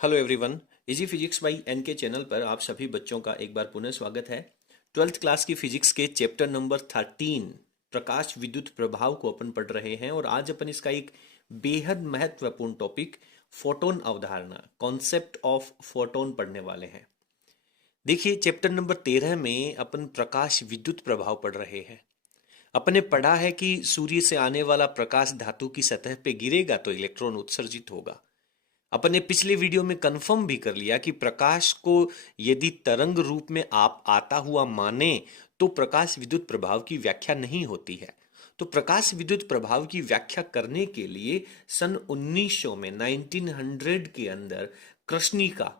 Hello everyone, easy physics by N K channel पर आप सभी बच्चों का एक बार पुनः स्वागत है। 12th क्लास की फिजिक्स के चैप्टर नंबर 13 प्रकाश विद्युत प्रभाव को अपन पढ़ रहे हैं और आज अपन इसका एक बेहद महत्वपूर्ण टॉपिक फोटोन अवधारणा, कॉन्सेप्ट ऑफ फोटोन पढ़ने वाले हैं। देखिए, चैप्टर नंबर 13 में अपन प्रकाश विद्युत प्रभाव पढ़ रहे हैं। अपन ने पढ़ा है कि सूर्य से आने वाला प्रकाश धातु की सतह पे गिरेगा तो इलेक्ट्रॉन उत्सर्जित होगा। अपन ने पिछले वीडियो में कंफर्म भी कर लिया कि प्रकाश को यदि तरंग रूप में आप आता हुआ माने तो प्रकाश विद्युत प्रभाव की व्याख्या नहीं होती है। तो प्रकाश विद्युत प्रभाव की व्याख्या करने के लिए सन 1900 में 1900 के अंदर कृष्णिका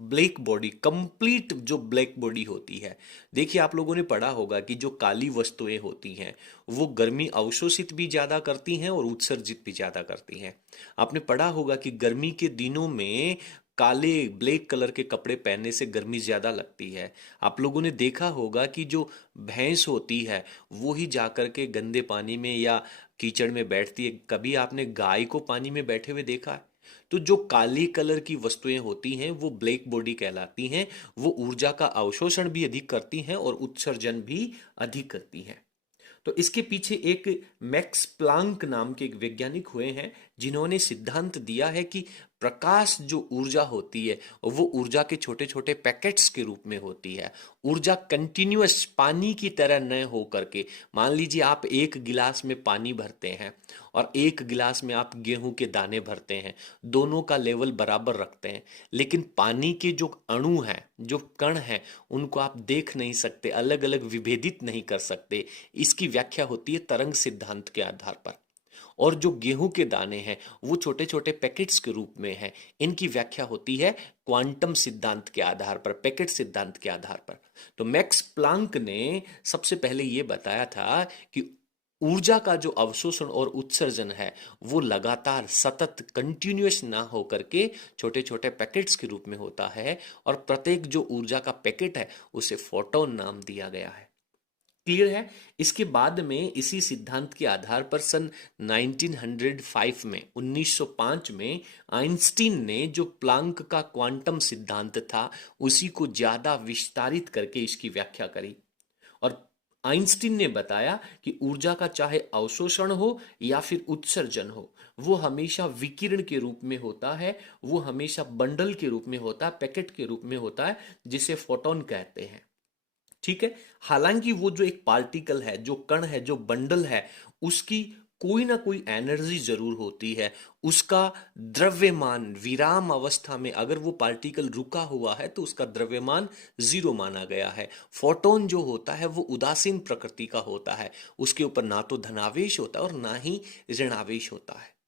ब्लैक बॉडी, कंप्लीट जो ब्लैक बॉडी होती है, देखिए आप लोगों ने पढ़ा होगा कि जो काली वस्तुएं होती हैं वो गर्मी अवशोषित भी ज्यादा करती हैं और उत्सर्जित भी ज्यादा करती हैं। आपने पढ़ा होगा कि गर्मी के दिनों में काले ब्लैक कलर के कपड़े पहनने से गर्मी ज्यादा लगती है। आप लोगों ने देखा होगा कि जो भैंस होती है वो ही जाकर के गंदे पानी में या कीचड़ में बैठती है। कभी आपने गाय को पानी में बैठे हुए देखा है? तो जो काली कलर की वस्तुएं होती हैं वो ब्लैक बॉडी कहलाती हैं। वो ऊर्जा का अवशोषण भी अधिक करती हैं और उत्सर्जन भी अधिक करती हैं। तो इसके पीछे एक मैक्स प्लांक नाम के एक वैज्ञानिक हुए हैं जिन्होंने सिद्धांत दिया है कि प्रकाश जो ऊर्जा होती है वो ऊर्जा के छोटे छोटे पैकेट्स के रूप में होती है। ऊर्जा कंटिन्यूअस पानी की तरह न हो करके, मान लीजिए आप एक गिलास में पानी भरते हैं और एक गिलास में आप गेहूं के दाने भरते हैं, दोनों का लेवल बराबर रखते हैं, लेकिन पानी के जो अणु हैं, जो कण हैं, उनको आप देख नहीं सकते, अलग अलग विभेदित नहीं कर सकते। इसकी व्याख्या होती है तरंग सिद्धांत के आधार पर। और जो गेहूं के दाने हैं वो छोटे छोटे पैकेट्स के रूप में हैं, इनकी व्याख्या होती है क्वांटम सिद्धांत के आधार पर, पैकेट सिद्धांत के आधार पर। तो मैक्स प्लांक ने सबसे पहले ये बताया था कि ऊर्जा का जो अवशोषण और उत्सर्जन है वो लगातार सतत कंटिन्यूअस ना हो करके छोटे छोटे पैकेट्स के रूप में होता है और प्रत्येक जो ऊर्जा का पैकेट है उसे फोटोन नाम दिया गया है। क्लियर है? इसके बाद में इसी सिद्धांत के आधार पर सन 1905 में 1905 में आइंस्टीन ने जो प्लांक का क्वांटम सिद्धांत था उसी को ज्यादा विस्तारित करके इसकी व्याख्या करी। और आइंस्टीन ने बताया कि ऊर्जा का चाहे अवशोषण हो या फिर उत्सर्जन हो, वो हमेशा विकिरण के रूप में होता है, वो हमेशा बंडल के रूप में होता है, पैकेट के रूप में होता है, जिसे फोटोन कहते हैं। ठीक है। हालांकि वो जो एक पार्टिकल है, जो कण है, जो बंडल है, उसकी कोई ना कोई एनर्जी जरूर होती है। उसका द्रव्यमान विराम अवस्था में अगर वो पार्टिकल रुका हुआ है तो उसका द्रव्यमान 0 माना गया है। फोटोन जो होता है वो उदासीन प्रकृति का होता है, उसके ऊपर ना तो धनावेश होता है और ना ही ऋणावेश होता है।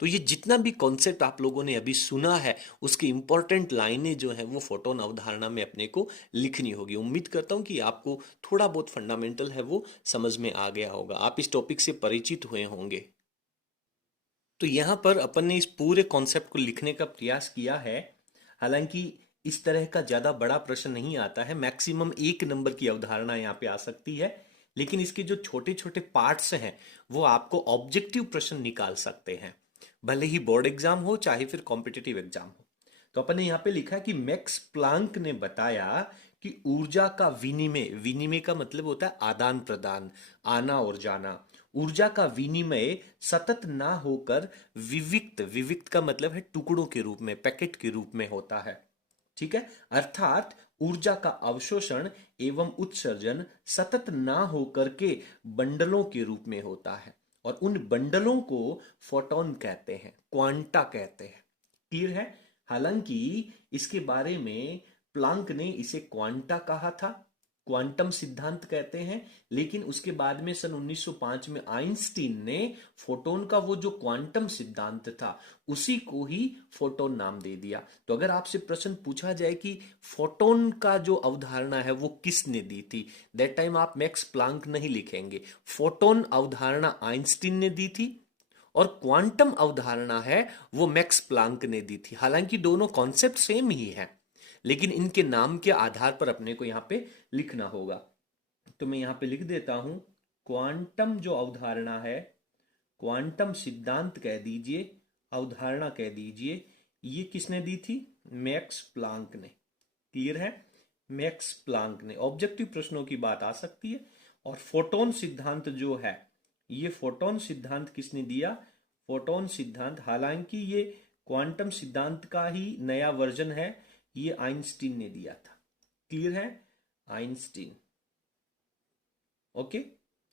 तो ये जितना भी कॉन्सेप्ट आप लोगों ने अभी सुना है उसकी इंपॉर्टेंट लाइनें जो हैं वो फोटोन अवधारणा में अपने को लिखनी होगी। उम्मीद करता हूं कि आपको थोड़ा बहुत फंडामेंटल है वो समझ में आ गया होगा, आप इस टॉपिक से परिचित हुए होंगे। तो यहाँ पर अपन ने इस पूरे कॉन्सेप्ट को लिखने का प्रयास किया है। हालांकि इस तरह का ज्यादा बड़ा प्रश्न नहीं आता है, मैक्सिमम 1 नंबर की अवधारणा यहाँ पे आ सकती है, लेकिन इसके जो छोटे छोटे पार्ट्स हैं वो आपको ऑब्जेक्टिव प्रश्न निकाल सकते हैं, भले ही बोर्ड एग्जाम हो चाहे फिर कॉम्पिटिटिव एग्जाम हो। तो अपन ने यहाँ पे लिखा है कि मैक्स प्लांक ने बताया कि ऊर्जा का विनिमय, विनिमय का मतलब होता है आदान प्रदान, आना और जाना, ऊर्जा का विनिमय सतत ना होकर विविक्त, विविक्त का मतलब है टुकड़ों के रूप में, पैकेट के रूप में होता है। ठीक है। अर्थात ऊर्जा का अवशोषण एवं उत्सर्जन सतत ना होकर के बंडलों के रूप में होता है और उन बंडलों को फोटोन कहते हैं, क्वांटा कहते हैं। क्लियर है? हालांकि इसके बारे में प्लांक ने इसे क्वांटा कहा था, क्वांटम सिद्धांत कहते हैं, लेकिन उसके बाद में सन 1905 में आइंस्टीन ने फोटोन का वो जो क्वांटम सिद्धांत था उसी को ही फोटोन नाम दे दिया। तो अगर आपसे प्रश्न पूछा जाए कि फोटोन का जो अवधारणा है वो किसने दी थी, दैट टाइम आप मैक्स प्लांक नहीं लिखेंगे। फोटोन अवधारणा आइंस्टीन ने दी थी और क्वांटम अवधारणा है वो मैक्स प्लांक ने दी थी। हालांकि दोनों कॉन्सेप्ट सेम ही है, लेकिन इनके नाम के आधार पर अपने को यहां पे लिखना होगा। तो मैं यहां पे लिख देता हूं, क्वांटम जो अवधारणा है, क्वांटम सिद्धांत कह दीजिए, अवधारणा कह दीजिए, ये किसने दी थी? मैक्स प्लांक ने। क्लियर है? मैक्स प्लांक ने। ऑब्जेक्टिव प्रश्नों की बात आ सकती है। और फोटोन सिद्धांत जो है, ये फोटोन सिद्धांत किसने दिया? फोटोन सिद्धांत, हालांकि ये क्वांटम सिद्धांत का ही नया वर्जन है, ये आइंस्टीन ने दिया था। क्लियर है? आइंस्टीन। ओके,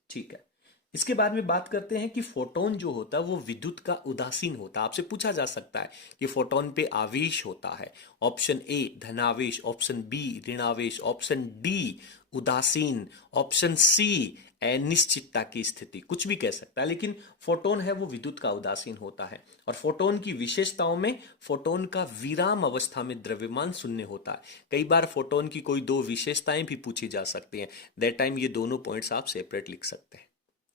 ठीक है। इसके बाद में बात करते हैं कि फोटोन जो होता है वो विद्युत का उदासीन होता है। आपसे पूछा जा सकता है कि फोटोन पे आवेश होता है। ऑप्शन ए धनावेश, ऑप्शन बी ऋणावेश, ऑप्शन डी उदासीन, ऑप्शन सी अनिश्चितता की स्थिति, कुछ भी कह सकता है, लेकिन फोटोन है वो विद्युत का उदासीन होता है। और फोटोन की विशेषताओं में फोटोन का विराम अवस्था में द्रव्यमान शून्य होता है। कई बार फोटोन की कोई दो विशेषताएं भी पूछी जा सकती हैं, दैट टाइम ये दोनों पॉइंट्स आप सेपरेट लिख सकते हैं।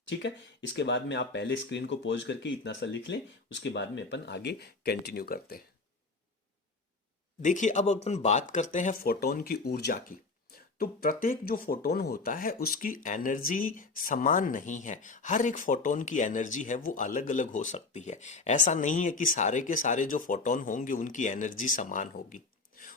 ठीक है, इसके बाद में आप पहले स्क्रीन को पॉज करके इतना सा लिख लें, उसके बाद में अपन आगे कंटिन्यू करते हैं। देखिए, अब अपन बात करते हैं फोटोन की ऊर्जा की। तो प्रत्येक जो फोटोन होता है उसकी एनर्जी समान नहीं है। हर एक फोटोन की एनर्जी है वो अलग अलग हो सकती है। ऐसा नहीं है कि सारे के सारे जो फोटोन होंगे उनकी एनर्जी समान होगी।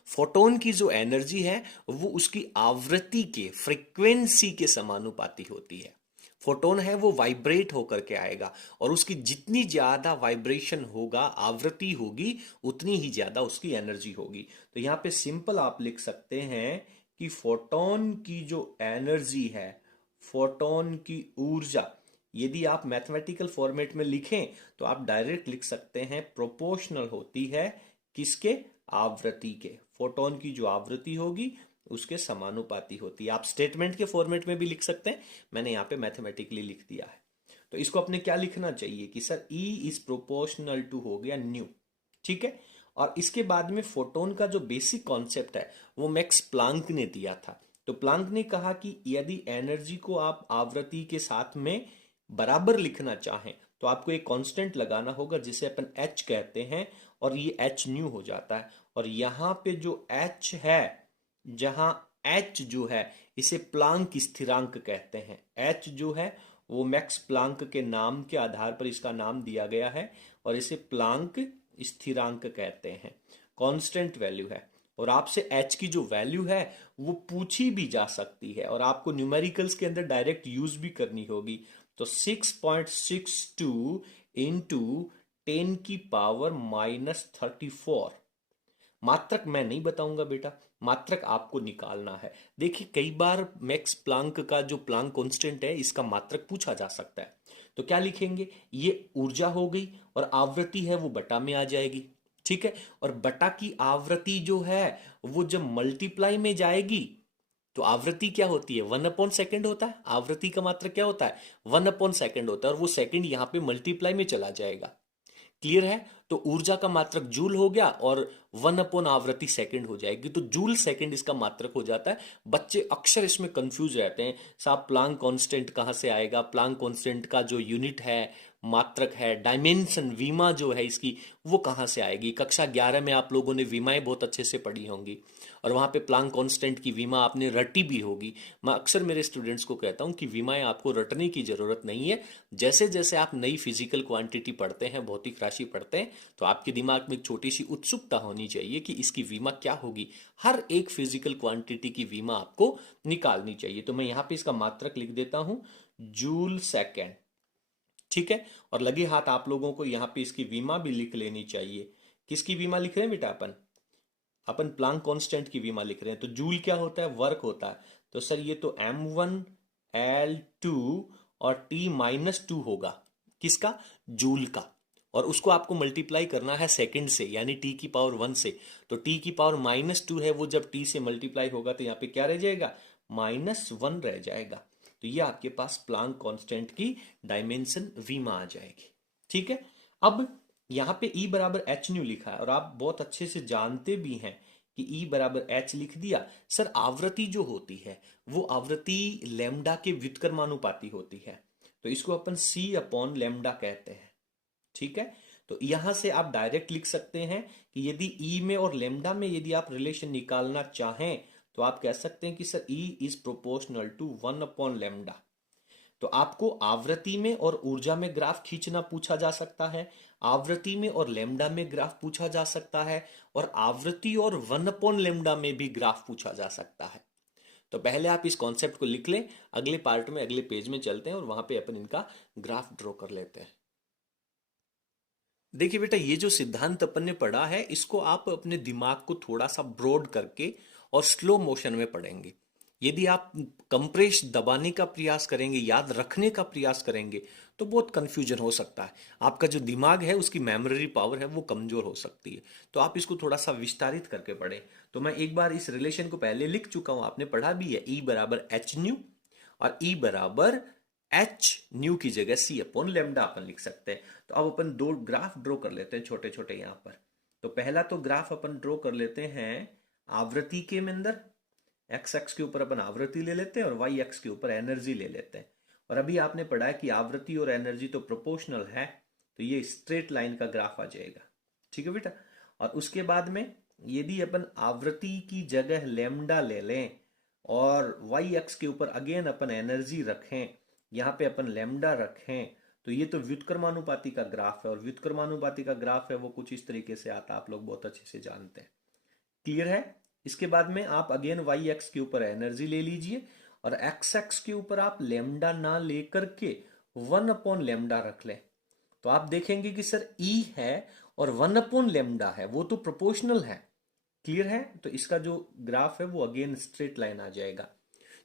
फोटोन की जो एनर्जी है वो उसकी आवृत्ति के, फ्रीक्वेंसी के समानुपाती होती है। फोटोन है वो वाइब्रेट होकर के आएगा, और उसकी जितनी ज्यादा वाइब्रेशन होगा, आवृत्ति होगी, उतनी ही ज्यादा उसकी एनर्जी होगी। तो यहां पे सिंपल आप लिख सकते हैं कि फोटोन की जो एनर्जी है, फोटोन की ऊर्जा, यदि आप मैथमेटिकल फॉर्मेट में लिखें तो आप डायरेक्ट लिख सकते हैं प्रोपोर्शनल होती है किसके? आवृत्ति के। फोटोन की जो आवृत्ति होगी उसके समानुपाती होती है। आप स्टेटमेंट के फॉर्मेट में भी लिख सकते हैं, मैंने यहां पे मैथमेटिकली लिख दिया है। तो इसको अपने क्या लिखना चाहिए कि sir E is proportional to, हो गया न्यू। ठीक है। और इसके बाद में फोटोन का जो बेसिक कॉन्सेप्ट है वो मैक्स प्लांक ने दिया था। तो प्लांक ने कहा कि यदि एनर्जी को आप आवृत्ति के साथ में बराबर लिखना चाहें तो आपको एक कांस्टेंट लगाना होगा जिसे अपन H कहते हैं, और ये H न्यू हो जाता है। और यहां पे जो H है, जहां H जो है इसे प्लांक स्थिरांक कहते हैं। H जो है वो मैक्स प्लांक के नाम के आधार पर इसका नाम दिया गया है, और इसे प्लांक स्थिरांक कहते हैं। कांस्टेंट वैल्यू है, और आपसे H की जो वैल्यू है वो पूछी भी जा सकती है, और आपको न्यूमेरिकल्स के अंदर डायरेक्ट यूज भी करनी होगी। तो 6.62 इंटू 10⁻⁻34। मात्रक मैं नहीं बताऊंगा बेटा, मात्रक आपको निकालना है। देखिए, कई बार मैक्स प्लांक का जो प्लांक कांस्टेंट है इसका मात्रक पूछा जा सकता है। तो क्या लिखेंगे? ये ऊर्जा हो गई, और आवृत्ति है वो बटा में आ जाएगी। ठीक है। और बटा की आवृत्ति जो है वो जब मल्टीप्लाई में जाएगी तो आवृत्ति क्या होती है? 1/सेकंड होता है। आवृत्ति का मात्रक क्या होता है? 1/सेकंड होता है, और वो सेकंड यहां पे मल्टीप्लाई में चला जाएगा। क्लियर है? तो ऊर्जा का मात्रक जूल हो गया, और 1/आवृत्ति सेकंड हो जाएगी, तो जूल सेकंड इसका मात्रक हो जाता है। बच्चे अक्सर इसमें कंफ्यूज रहते हैं, साहब प्लांक कांस्टेंट कहां से आएगा, प्लांक कांस्टेंट का जो यूनिट है, मात्रक है, डायमेंशन, विमा जो है इसकी, वो कहां से आएगी। कक्षा 11 में आप लोगों ने विमाएं बहुत अच्छे से पढ़ी होंगी, और वहां पे प्लांक कांस्टेंट की विमा आपने रटी भी होगी। मैं अक्सर मेरे स्टूडेंट्स को कहता हूं कि विमाएं आपको रटने की जरूरत नहीं है। जैसे जैसे आप नई फिजिकल क्वांटिटी पढ़ते हैं, भौतिक राशि पढ़ते हैं, तो आपके दिमाग में एक छोटी सी उत्सुकता होनी चाहिए कि इसकी विमा क्या होगी। हर एक फिजिकल क्वांटिटी की विमा आपको निकालनी चाहिए। तो मैं यहां पे इसका मात्रक लिख देता हूं, जूल सेकेंड। ठीक है। और लगे हाथ आप लोगों को यहां पे इसकी विमा भी लिख लेनी चाहिए। किसकी विमा लिख रहे हैं बेटा? अपन अपन प्लांक कांस्टेंट की विमा लिख रहे हैं। तो जूल क्या होता है? वर्क होता है। तो सर ये तो M1L2 और T-2 होगा। किसका? जूल का। और उसको आपको मल्टीप्लाई करना है सेकंड से, यानी T⁻1 से। तो T⁻2 है वो, जब T से मल्टीप्लाई होगा तो यहाँ पे क्या रह जाएगा? -1 रह जाएगा। तो ये आपके पास प्लांक कांस्टेंट की डायमेंशन विमा आ जाएगी। ठीक है। अब यहां पे E बराबर एच न्यू लिखा है, और आप बहुत अच्छे से जानते भी हैं कि E बराबर एच लिख दिया। सर आवृत्ति जो होती है वो आवृत्ति लैम्डा के व्युत्क्रमानुपाती होती है, तो इसको अपन C/लैम्डा कहते हैं। ठीक है। तो यहां से आप डायरेक्ट लिख सकते हैं कि यदि E में और लैम्डा में यदि आप रिलेशन निकालना चाहें तो आप कह सकते हैं कि sir E is proportional to 1/λ। तो आपको आवृत्ति में और ऊर्जा में ग्राफ खींचना पूछा जा सकता है, आवृत्ति में और लेमडा में ग्राफ पूछा जा सकता है, और आवृत्ति और 1/λ में भी ग्राफ पूछा जा सकता है। तो पहले आप इस कॉन्सेप्ट को लिख लें, अगले पार्ट में अगले पेज में चलते हैं और वहां पे अपन इनका ग्राफ ड्रॉ कर लेते हैं। देखिए बेटा, ये जो सिद्धांत अपन ने पढ़ा है इसको आप अपने दिमाग को थोड़ा सा ब्रॉड करके और स्लो मोशन में पढ़ेंगे। यदि आप कंप्रेस दबाने का प्रयास करेंगे, याद रखने का प्रयास करेंगे, तो बहुत कंफ्यूजन हो सकता है। आपका जो दिमाग है उसकी मेमोरी पावर है वो कमजोर हो सकती है। तो आप इसको थोड़ा सा विस्तारित करके पढ़ें। तो मैं एक बार इस रिलेशन को पहले लिख चुका हूं, आपने पढ़ा भी है। E बराबर एच न्यू और E बराबर एच न्यू की जगह C/λ अपन लिख सकते हैं। तो अब अपन दो ग्राफ ड्रॉ कर लेते हैं छोटे छोटे यहां पर। तो पहला तो ग्राफ अपन ड्रॉ कर लेते हैं आवृत्ति के अंदर। एक्स एक्स के ऊपर अपन आवृत्ति ले लेते हैं और वाई एक्स के ऊपर एनर्जी ले लेते हैं। और अभी आपने पढ़ा है कि आवृत्ति और एनर्जी तो प्रोपोर्शनल है, तो ये स्ट्रेट लाइन का ग्राफ आ जाएगा। ठीक है बेटा। और उसके बाद में यदि अपन आवृत्ति की जगह लेमडा ले लें और वाई एक्स के ऊपर अगेन अपन एनर्जी रखें, यहाँ पे अपन लेमडा रखें, तो ये तो व्युत्क्रमानुपाती का ग्राफ है। और व्युत्क्रमानुपाती का ग्राफ है वो कुछ इस तरीके से आता है, आप लोग बहुत अच्छे से जानते हैं। क्लियर है। इसके बाद में आप अगेन वाई एक्स के ऊपर एनर्जी ले लीजिए और एक्स एक्स के ऊपर आप लेमडा ना लेकर के 1/λ रख लें। तो आप देखेंगे कि सर E है और 1/λ है, वो तो प्रोपोर्शनल है। क्लियर है। तो इसका जो ग्राफ है वो अगेन स्ट्रेट लाइन आ जाएगा।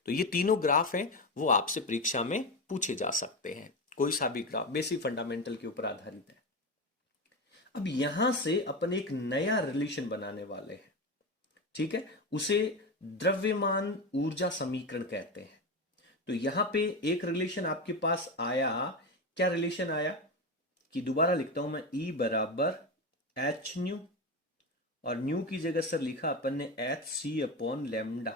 तो ये तीनों ग्राफ हैं वो आपसे परीक्षा में पूछे जा सकते हैं। कोई सा भी ग्राफ बेसिक फंडामेंटल के ऊपर आधारित है। अब यहां से अपन एक नया रिलेशन बनाने वाले हैं। ठीक है। उसे द्रव्यमान ऊर्जा समीकरण कहते हैं। तो यहां पे एक रिलेशन आपके पास आया। क्या रिलेशन आया कि दोबारा लिखता हूं मैं, E बराबर एच न्यू और न्यू की जगह सर लिखा अपन ने HC/λ।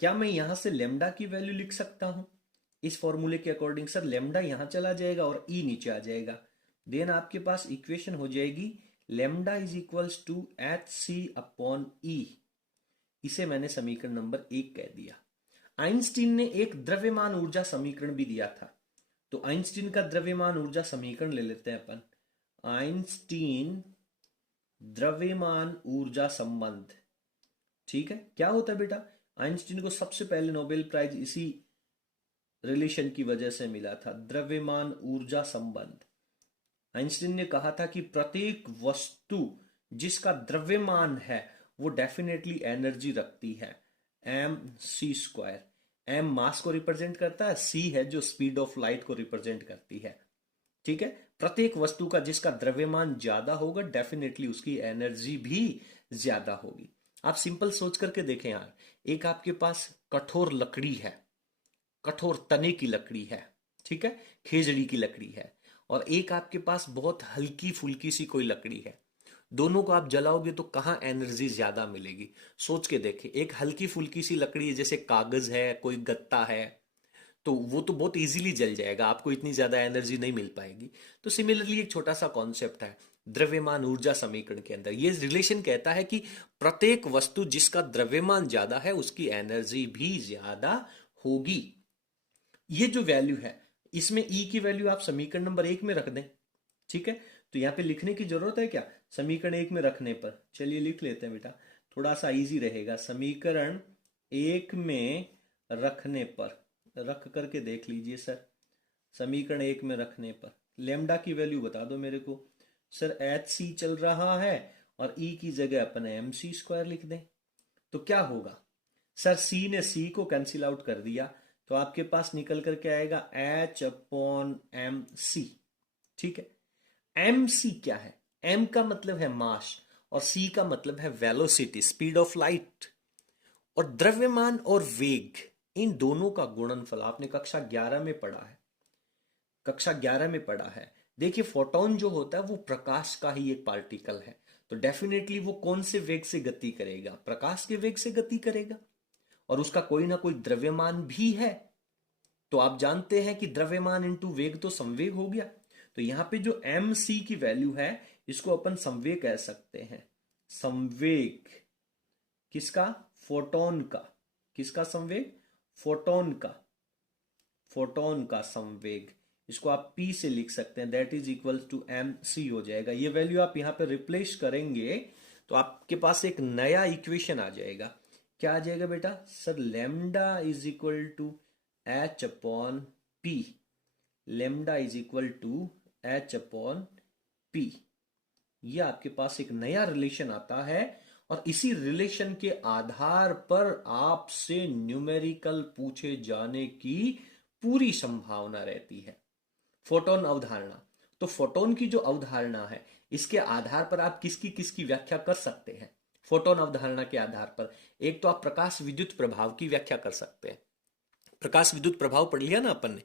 क्या मैं यहां से लेमडा की वैल्यू लिख सकता हूं इस फॉर्मूले के अकॉर्डिंग? सर लेमडा यहां चला जाएगा और E नीचे आ जाएगा। देन आपके पास इक्वेशन हो जाएगी lambda is equals to HC/E। इसे मैंने समीकरण नंबर 1 कह दिया। आइंस्टीन ने एक द्रव्यमान ऊर्जा समीकरण भी दिया था। तो आइंस्टीन का द्रव्यमान ऊर्जा समीकरण ले लेते हैं अपन। आइंस्टीन द्रव्यमान ऊर्जा संबंध। ठीक है। क्या होता है बेटा? आइंस्टीन को सबसे पहले नोबेल प्राइज इसी रिलेशन की वजह से मिला था, द्रव्यमान ऊर्जा संबंध। आइंस्टीन ने कहा था कि प्रत्येक वस्तु जिसका द्रव्यमान है वो डेफिनेटली एनर्जी रखती है, mc²। m मास को रिप्रेजेंट करता है, c है जो स्पीड ऑफ लाइट को रिप्रेजेंट करती है। ठीक है। प्रत्येक वस्तु का जिसका द्रव्यमान ज्यादा होगा डेफिनेटली उसकी एनर्जी भी ज्यादा होगी। आप सिंपल सोच करके देखें यार, एक आपके पास कठोर लकड़ी है, कठोर तने की लकड़ी है, ठीक है, खेजड़ी की लकड़ी है, और एक आपके पास बहुत हल्की फुल्की सी कोई लकड़ी है। दोनों को आप जलाओगे तो कहाँ एनर्जी ज्यादा मिलेगी? सोच के देखें। एक हल्की फुल्की सी लकड़ी है, जैसे कागज है, कोई गत्ता है, तो वो तो बहुत इजीली जल जाएगा, आपको इतनी ज्यादा एनर्जी नहीं मिल पाएगी। तो सिमिलरली एक छोटा सा कॉन्सेप्ट है द्रव्यमान ऊर्जा समीकरण के अंदर। ये रिलेशन कहता है कि प्रत्येक वस्तु जिसका द्रव्यमान ज्यादा है उसकी एनर्जी भी ज्यादा होगी। ये जो वैल्यू है इसमें E की वैल्यू आप समीकरण नंबर 1 में रख दें। ठीक है। तो यहां पे लिखने की जरूरत है क्या? समीकरण 1 में रखने पर चलिए लिख लेते हैं बेटा, थोड़ा सा इजी रहेगा। समीकरण 1 में रखने पर, रख करके देख लीजिए सर। समीकरण 1 में रखने पर लेमडा की वैल्यू बता दो मेरे को। सर HC चल रहा है और E की जगह अपन mc² लिख दें। तो क्या होगा सर? C ने C को कैंसिल आउट कर दिया, तो आपके पास निकल करके आएगा H/mc। ठीक है। mc क्या है? m का मतलब है मास और c का मतलब है वेलोसिटी, स्पीड ऑफ लाइट। और द्रव्यमान और वेग, इन दोनों का गुणनफल आपने कक्षा 11 में पढ़ा है। कक्षा 11 में पढ़ा है। देखिए फोटोन जो होता है वो प्रकाश का ही एक पार्टिकल है, तो डेफिनेटली वो कौन से वेग से गति करेगा? प्रकाश के वेग से गति करेगा, और उसका कोई ना कोई द्रव्यमान भी है। तो आप जानते हैं कि द्रव्यमान इंटू वेग तो संवेग हो गया। तो यहां पे जो mc की वैल्यू है इसको अपन संवेग कह सकते हैं। संवेग किसका? फोटोन का, किसका संवेग, फोटोन का संवेग, इसको आप P से लिख सकते हैं, that is equal to mc हो जाएगा। ये वैल्यू आप यहां पे रिप्लेस करेंगे तो आपके पास एक नया इक्वेशन आ जाएगा। क्या आ जाएगा बेटा, sir lambda is equal to h upon p, lambda is equal to h upon p। ये आपके पास एक नया रिलेशन आता है और इसी रिलेशन के आधार पर आपसे न्यूमेरिकल पूछे जाने की पूरी संभावना रहती है। फोटोन अवधारणा, तो फोटोन की जो अवधारणा है इसके आधार पर आप किसकी किसकी व्याख्या कर सकते हैं। फोटोन अवधारणा के आधार पर एक तो आप प्रकाश विद्युत प्रभाव की व्याख्या कर सकते हैं। प्रकाश विद्युत प्रभाव पढ़ लिया ना अपन ने,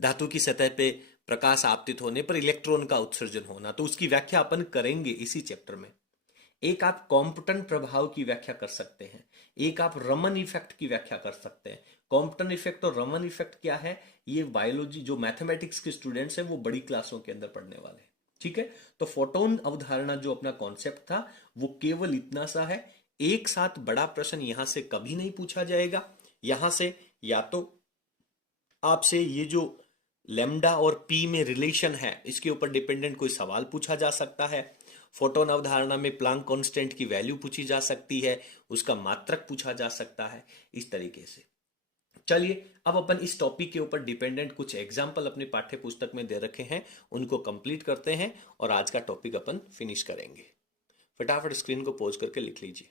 धातु की सतह पे प्रकाश आपतित होने पर इलेक्ट्रॉन का उत्सर्जन होना, तो उसकी व्याख्या अपन करेंगे इसी चैप्टर में। एक आप कॉम्पटन प्रभाव की व्याख्या कर सकते हैं, एक आप रमन इफेक्ट की व्याख्या कर सकते हैं। कॉम्पटन इफेक्ट और रमन इफेक्ट क्या है, ये बायोलॉजी जो मैथमेटिक्स के स्टूडेंट्स हैं वो बड़ी क्लासों के अंदर पढ़ने वाले हैं, ठीक है। तो फोटोन अवधारणा जो अपना कॉन्सेप्ट था वो केवल इतना सा है। एक साथ बड़ा प्रश्न यहां से कभी नहीं पूछा जाएगा। यहां से या तो आपसे ये जो लेमडा और पी में रिलेशन है इसके ऊपर डिपेंडेंट कोई सवाल पूछा जा सकता है। फोटोन अवधारणा में प्लांक कांस्टेंट की वैल्यू पूछी जा सकती है, उसका मात्रक पूछा जा सकता है, इस तरीके से। चलिए अब अपन इस टॉपिक के ऊपर डिपेंडेंट कुछ एग्जाम्पल अपने पाठ्य पुस्तक में दे रखे हैं, उनको कंप्लीट करते हैं और आज का टॉपिक अपन फिनिश करेंगे। फटाफट स्क्रीन को पॉज करके लिख लीजिए।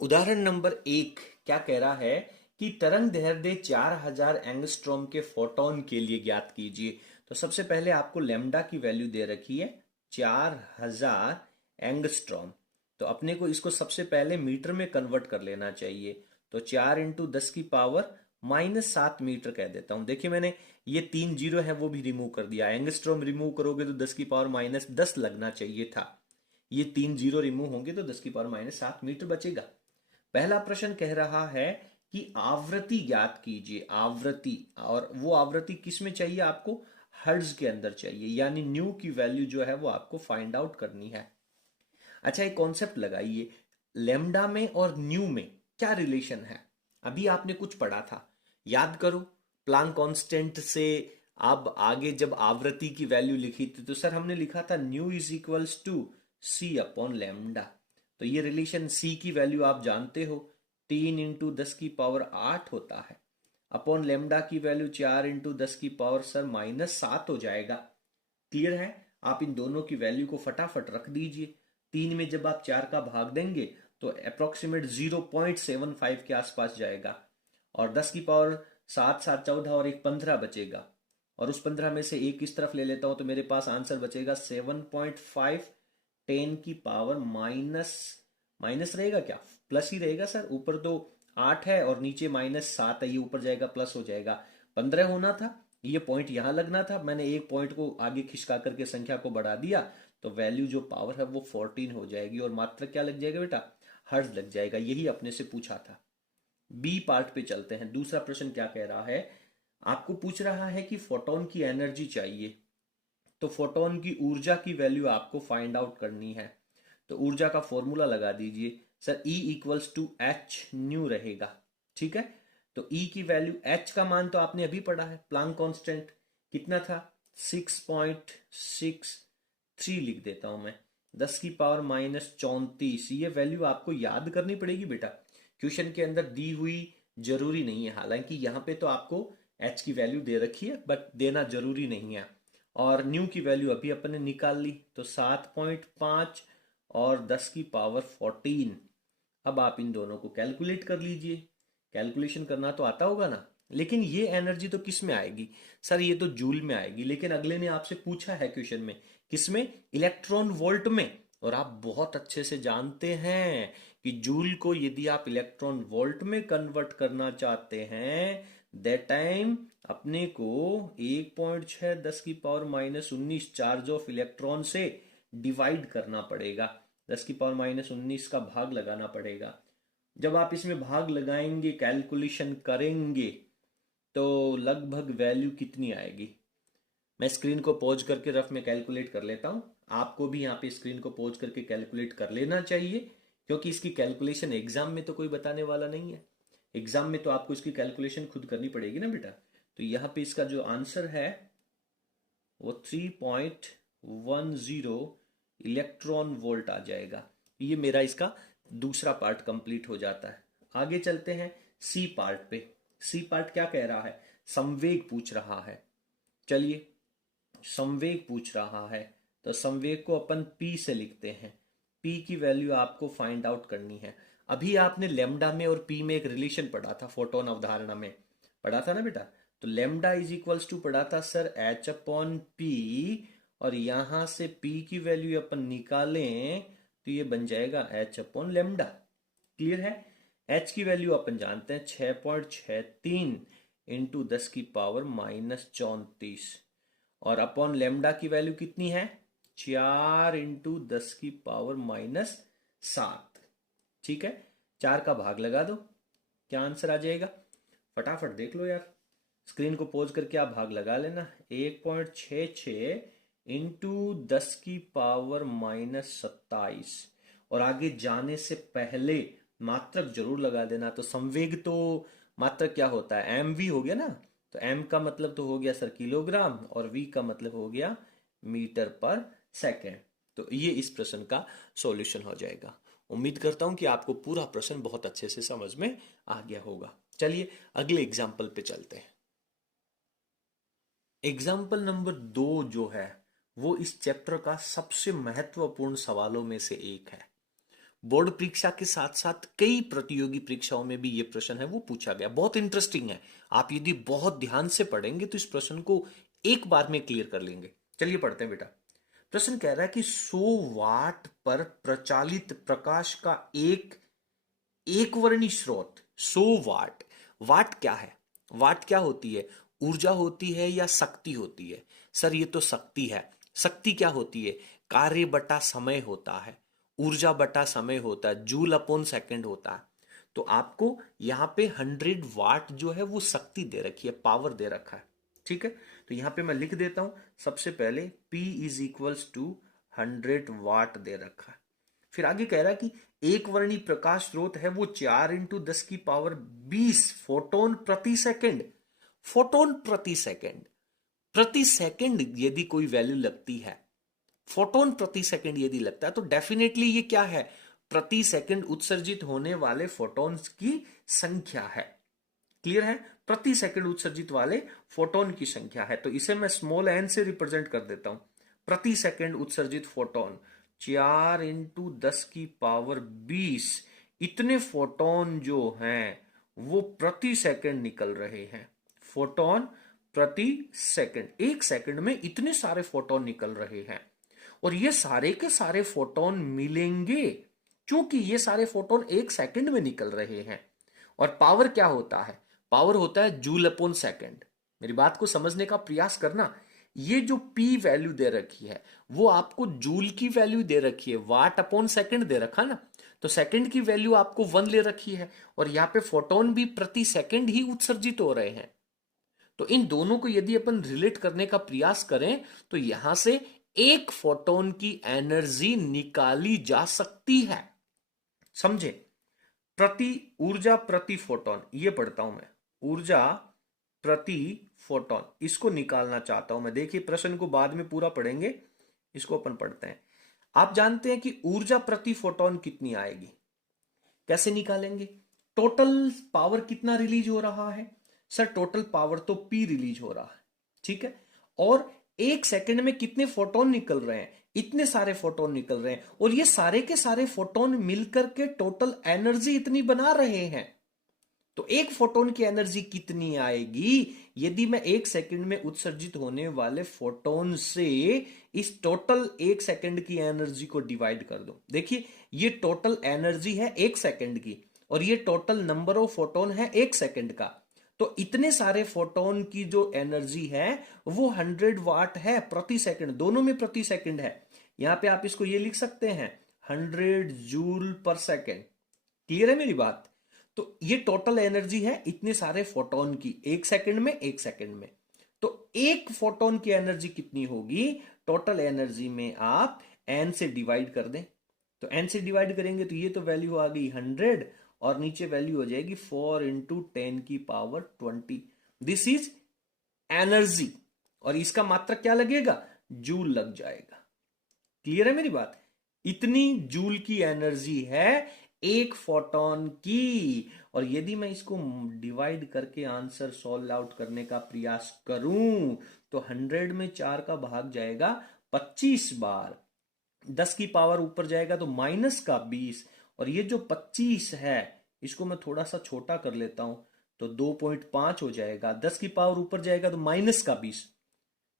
उदाहरण नंबर 1 क्या कह रहा है कि तरंग दैर्ध्य 4000 एंगस्ट्रॉम के फोटोन के लिए ज्ञात कीजिए। तो सबसे पहले आपको लेमडा की वैल्यू दे रखी है 4000 एंगस्ट्रॉम, तो अपने को इसको सबसे पहले मीटर में कन्वर्ट कर लेना चाहिए। तो 4 इंटू 10 की पावर -7 मीटर कह देता हूं। देखिए मैंने ये 3 जीरो है वो भी रिमूव कर दिया। एंगस्ट्रॉम रिमूव करोगे तो 10 की पावर -10 लगना चाहिए था, ये 3 जीरो रिमूव होंगे तो 10 की पावर -7 मीटर बचेगा। पहला प्रश्न कह रहा है कि आवृत्ति ज्ञात कीजिए। आवृत्ति, और वो आवृत्ति किस में चाहिए आपको, हर्ट्ज के अंदर चाहिए, यानी न्यू की वैल्यू जो है वो आपको फाइंड आउट करनी है। अच्छा एक कॉन्सेप्ट लगाइए, लेमडा में और न्यू में क्या रिलेशन है, अभी आपने कुछ पढ़ा था, याद करो। प्लांक कांस्टेंट से अब आगे जब आवृत्ति की वैल्यू लिखी थी तो सर हमने लिखा था nu is equals to c upon lambda. तो ये रिलेशन सी की वैल्यू आप जानते हो, 3 इंटू 10 की पावर 8 होता है, अपॉन लेमडा की वैल्यू 4 इंटू 10 की पावर सर -7 हो जाएगा। क्लियर है, आप इन दोनों की वैल्यू को फटाफट रख दीजिए। 3 में जब आप 4 का भाग देंगे तो अप्रोक्सीमेट 0.75 के आसपास जाएगा, और 10 की पावर 7 7 14 और एक 15 बचेगा, और उस 15 में से एक इस तरफ ले लेता हूं तो मेरे पास आंसर बचेगा 7.5। 10 की पावर माइनस रहेगा क्या, प्लस ही रहेगा सर, ऊपर तो 8 है और नीचे -7 है, ये ऊपर जाएगा प्लस हो जाएगा। 15 होना था, ये पॉइंट यहां लगना था, मैंने एक पॉइंट को आगे खिसका करके संख्या को बढ़ा दिया, तो वैल्यू जो पावर है वो 14 हो जाएगी, और मात्र क्या लग जाएगा बेटा, हर्ट्ज लग जाएगा। यही अपने से पूछा था। बी पार्ट पे चलते हैं। दूसरा प्रश्न क्या कह रहा है, आपको पूछ रहा है कि फोटोन की एनर्जी चाहिए, तो फोटोन की ऊर्जा की वैल्यू आपको फाइंड आउट करनी है। तो ऊर्जा का फॉर्मूला लगा दीजिए sir, E equals to h nu रहेगा, ठीक है। तो E की वैल्यू, H का मान तो आपने अभी पढ़ा है, प्लांक कांस्टेंट कितना था 6.63 लिख देता हूं मैं, 10 की पावर -34। ये वैल्यू आपको याद करनी पड़ेगी बेटा, क्वेश्चन के अंदर दी हुई जरूरी नहीं है, हालांकि यहाँ पे तो आपको H की वैल्यू दे रखी है बट देना जरूरी नहीं है। और न्यू की वैल्यू अभी अपन ने निकाल ली, तो 7.5 और 10 की पावर 14। अब आप इन दोनों को कैलकुलेट कर लीजिए, कैलकुलेशन करना तो आता होगा ना। लेकिन ये एनर्जी तो किस में आएगी सर, ये तो जूल में आएगी, लेकिन अगले ने आपसे पूछा है क्वेश्चन में किस में, इलेक्ट्रॉन वोल्ट में। और आप बहुत अच्छे से जानते हैं कि जूल को यदि आप इलेक्ट्रॉन वोल्ट में कन्वर्ट करना चाहते हैं, दैट टाइम अपने को 1.6 10 की पावर -19 चार्ज ऑफ इलेक्ट्रॉन से डिवाइड करना पड़ेगा, 10 की पावर -19 का भाग लगाना पड़ेगा। जब आप इसमें भाग लगाएंगे, कैलकुलेशन करेंगे, तो लगभग वैल्यू कितनी आएगी, मैं स्क्रीन को पॉज करके रफ में कैलकुलेट कर लेता हूं, आपको भी यहाँ पे स्क्रीन को पॉज करके कैलकुलेट कर लेना चाहिए, क्योंकि इसकी कैलकुलेशन एग्जाम में तो कोई बताने वाला नहीं है। एग्जाम में तो आपको इसकी कैलकुलेशन खुद करनी पड़ेगी ना बेटा। तो यहाँ पे इसका जो आंसर है वो 3.10 इलेक्ट्रॉन वोल्ट आ जाएगा। ये मेरा इसका दूसरा पार्ट कंप्लीट हो जाता है। आगे चलते हैं सी पार्ट पे। सी पार्ट क्या कह रहा है? संवेग पूछ रहा है। चलिए, संवेग पूछ रहा है तो संवेग को अपन P से लिखते हैं। P की वैल्यू आपको फाइंड आउट करनी है। अभी आपने लेमडा में और P में एक रिलेशन पढ़ा था, फोटोन अवधारणा में पढ़ा था ना बेटा। तो लेमडा इज इक्वल्स टू पढ़ा था सर H अपॉन P, और यहां से P की वैल्यू अपन निकालें तो ये बन जाएगा H अपॉन लेमडा। क्लियर है? H की वैल्यू अपन जानते हैं 6.63 इंटू 10 की पावर -34, और अपॉन लेमडा की वैल्यू कितनी है? 4 इंटू 10 की पावर -7। ठीक है, 4 का भाग लगा दो, क्या आंसर आ जाएगा? फटाफट देख लो यार, स्क्रीन को पॉज करके आप भाग लगा लेना। 1.66 इंटू 10 की पावर -27, और आगे जाने से पहले मात्रक जरूर लगा देना। तो संवेग तो मात्रक क्या होता है? एम वी हो गया ना। तो एम का मतलब तो हो गया सर किलोग्राम, और वी का मतलब हो गया मीटर पर सेकेंड। तो ये इस प्रश्न का सॉल्यूशन हो जाएगा। उम्मीद करता हूं कि आपको पूरा प्रश्न बहुत अच्छे से समझ में आ गया होगा। चलिए अगले एग्जाम्पल पे चलते हैं। एग्जाम्पल नंबर 2 जो है वो इस चैप्टर का सबसे महत्वपूर्ण सवालों में से एक है। बोर्ड परीक्षा के साथ साथ कई प्रतियोगी परीक्षाओं में भी ये प्रश्न है वो पूछा गया। बहुत इंटरेस्टिंग है। आप यदि बहुत ध्यान से पढ़ेंगे तो इस प्रश्न को एक बार में क्लियर कर लेंगे। चलिए पढ़ते हैं बेटा। प्रश्न कह रहा है कि 100 वाट पर प्रचालित प्रकाश का एक वर्णी स्रोत 100 वाट। वाट क्या है? वाट क्या होती है? ऊर्जा होती है या शक्ति होती है? सर ये तो शक्ति है। शक्ति क्या होती है? कार्य बटा समय होता है, ऊर्जा बटा समय होता है, जूल अपॉन सेकंड होता है। तो आपको यहां पे 100 वाट जो है वो शक्ति दे रखी है, पावर दे रखा है। ठीक है, तो यहां पे मैं लिख देता हूं। सबसे पहले P इज इक्वल्स टू 100 वाट दे रखा है। फिर आगे कह रहा है कि एक वर्णी प्रकाश स्रोत है वो 4 इंटू 10 की पावर 20 फोटोन प्रति सेकंड। फोटोन प्रति सेकंड, प्रति सेकंड यदि कोई वैल्यू लगती है, फोटोन प्रति सेकंड यदि लगता है, तो डेफिनेटली ये क्या है? प्रति सेकंड उत्सर्जित होने वाले फोटोन्स की संख्या है। क्लियर है? प्रति सेकंड उत्सर्जित वाले फोटोन की संख्या है। तो इसे मैं स्मॉल एन से रिप्रेजेंट कर देता हूं। प्रति सेकंड उत्सर्जित फोटोन 4 इंटू 10 की पावर 20, इतने फोटोन जो हैं वो प्रति सेकंड निकल रहे हैं। फोटोन प्रति सेकंड, एक सेकंड में इतने सारे फोटोन निकल रहे हैं, और ये सारे के सारे फोटोन मिलेंगे क्योंकि ये सारे फोटोन एक सेकंड में निकल रहे हैं। और पावर क्या होता है? पावर होता है जूल अपॉन सेकंड। मेरी बात को समझने का प्रयास करना। ये जो P वैल्यू दे रखी है वो आपको जूल की वैल्यू दे रखी है, वाट अपॉन सेकंड दे रखा ना। तो सेकंड की वैल्यू आपको 1 ले रखी है, और यहां पे फोटोन भी प्रति सेकंड ही उत्सर्जित हो रहे हैं। तो इन दोनों को यदि अपन रिलेट करने का प्रयास करें तो यहां से एक फोटोन की एनर्जी निकाली जा सकती है। समझे? प्रति ऊर्जा प्रति फोटोन, ये पढ़ता हूं मैं, ऊर्जा प्रति फोटोन, इसको निकालना चाहता हूं मैं। देखिए प्रश्न को बाद में पूरा पढ़ेंगे, इसको अपन पढ़ते हैं। आप जानते हैं कि ऊर्जा प्रति फोटोन कितनी आएगी? कैसे निकालेंगे? टोटल पावर कितना रिलीज हो रहा है? सर टोटल पावर तो P रिलीज हो रहा है। ठीक है, और एक सेकंड में कितने फोटोन निकल रहे हैं? इतने सारे फोटोन निकल रहे हैं, और ये सारे के सारे फोटोन मिलकर के टोटल एनर्जी इतनी बना रहे हैं। तो एक फोटोन की एनर्जी कितनी आएगी यदि मैं एक सेकंड में उत्सर्जित होने वाले फोटोन से इस टोटल एक सेकंड की एनर्जी को डिवाइड कर दूं? देखिए ये टोटल एनर्जी है एक सेकंड की, और ये टोटल नंबर ऑफ फोटोन है एक सेकंड का। तो इतने सारे फोटोन की जो एनर्जी है वो 100 वाट है प्रति सेकंड, दोनों में प्रति सेकंड है। यहां पे आप इसको ये लिख सकते हैं 100 जूल पर सेकंड। क्लियर है मेरी बात? तो ये टोटल एनर्जी है इतने सारे फोटोन की एक सेकंड में, एक सेकंड में। तो एक फोटोन की एनर्जी कितनी होगी? टोटल एनर्जी में आप n से डिवाइड कर दें। तो n से डिवाइड करेंगे तो ये तो वैल्यू आ गई 100 और नीचे वैल्यू हो जाएगी 4 इंटू 10⁻20। दिस इज एनर्जी और इसका मात्रक क्या लगेगा, जूल लग जाएगा। क्लियर है मेरी बात? इतनी जूल की एनर्जी है एक फोटोन की। और यदि मैं इसको डिवाइड करके आंसर सॉल्व आउट करने का प्रयास करूं तो 100 में 4 का भाग जाएगा 25 बार, 10 की पावर ऊपर जाएगा तो माइनस का 20, और ये जो 25 है इसको मैं थोड़ा सा छोटा कर लेता हूं तो 2.5 हो जाएगा, 10 की पावर ऊपर जाएगा तो माइनस का 20।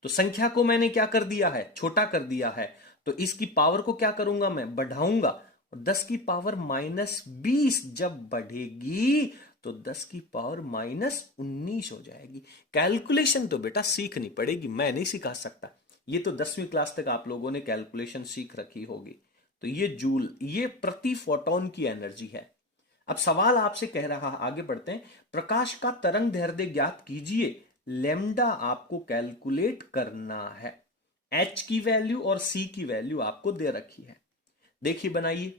तो संख्या को मैंने क्या कर दिया है, छोटा कर दिया है। तो इसकी पावर को क्या करूंगा, मैं बढ़ाऊंगा, और 10 की पावर -20 जब बढ़ेगी तो 10 की पावर -19 हो जाएगी। कैलकुलेशन तो बेटा सीखनी पड़ेगी, मैं नहीं सिखा सकता। ये तो 10वीं क्लास तक आप लोगों ने कैलकुलेशन सीख रखी होगी। तो ये जूल, ये प्रति फोटोन की एनर्जी है। अब सवाल आपसे कह रहा, आगे बढ़ते हैं, प्रकाश का तरंग दैर्ध्य ज्ञात कीजिए। लेमडा आपको कैलकुलेट करना है। एच की वैल्यू और सी की वैल्यू आपको दे रखी है। देखिए बनाइए,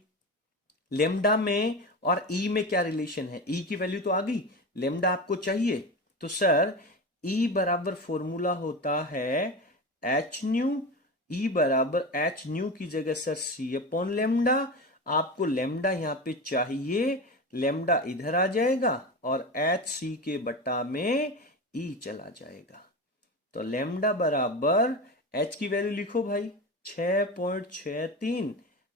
लेमडा में और ई में क्या रिलेशन है। ई की वैल्यू तो आ गई, लेमडा आपको चाहिए, तो सर ई बराबर फॉर्मूला होता है एच न्यू। ई बराबर एच न्यू की जगह सर सी अपॉन लेमडा। आपको लेमडा यहां पे चाहिए, लेमडा इधर आ जाएगा और एच सी के बटा में ई चला जाएगा। तो लेमडा बराबर एच की वैल्यू लिखो भाई 6.63,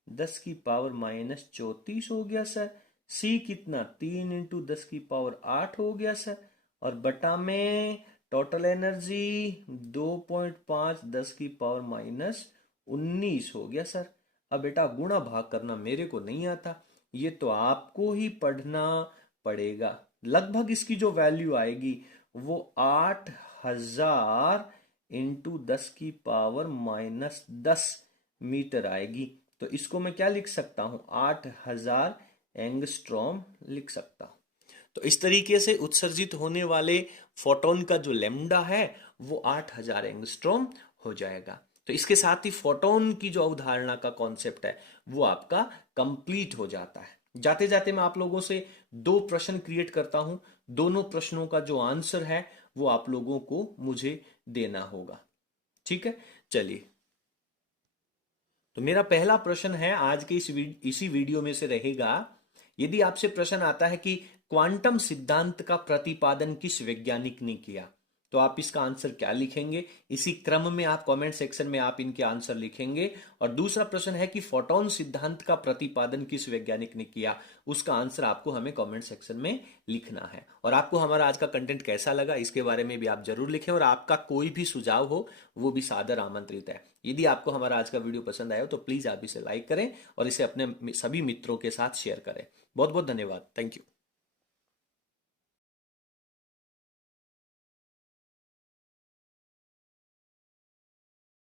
10 की पावर -34 हो गया सर। सी कितना, 3 इंटू 10 की पावर 8 हो गया सर। और बटा में टोटल एनर्जी 2.5, 10 की पावर -19 हो गया सर। अब बेटा गुणा भाग करना मेरे को नहीं आता, ये तो आपको ही पढ़ना पड़ेगा। लगभग इसकी जो वैल्यू आएगी वो 8000 इंटू 10 की पावर -10 मीटर आएगी। तो इसको मैं क्या लिख सकता हूं, 8000 एंगस्ट्रॉम लिख सकता हूं। तो इस तरीके से उत्सर्जित होने वाले फोटोन का जो लेमडा है वो 8000 एंगस्ट्रॉम हो जाएगा। तो इसके साथ ही फोटोन की जो अवधारणा का कॉन्सेप्ट है वो आपका कंप्लीट हो जाता है। जाते जाते मैं आप लोगों से 2 प्रश्न क्रिएट करता हूं, दोनों प्रश्नों का जो आंसर है वो आप लोगों को मुझे देना होगा। ठीक है, चलिए। तो मेरा पहला प्रश्न है आज के इसी वीडियो में से रहेगा। यदि आपसे प्रश्न आता है कि क्वांटम सिद्धांत का प्रतिपादन किस वैज्ञानिक ने किया, तो आप इसका आंसर क्या लिखेंगे। इसी क्रम में आप कमेंट सेक्शन में आप इनके आंसर लिखेंगे। और दूसरा प्रश्न है कि फोटोन सिद्धांत का प्रतिपादन किस वैज्ञानिक ने किया, उसका आंसर आपको हमें कमेंट सेक्शन में लिखना है। और आपको हमारा आज का कंटेंट कैसा लगा इसके बारे में भी आप जरूर लिखें, और आपका कोई भी सुझाव हो वो भी सादर आमंत्रित है। यदि आपको हमारा आज का वीडियो पसंद आया हो तो प्लीज आप इसे लाइक करें और इसे अपने सभी मित्रों के साथ शेयर करें। बहुत बहुत धन्यवाद, थैंक यू।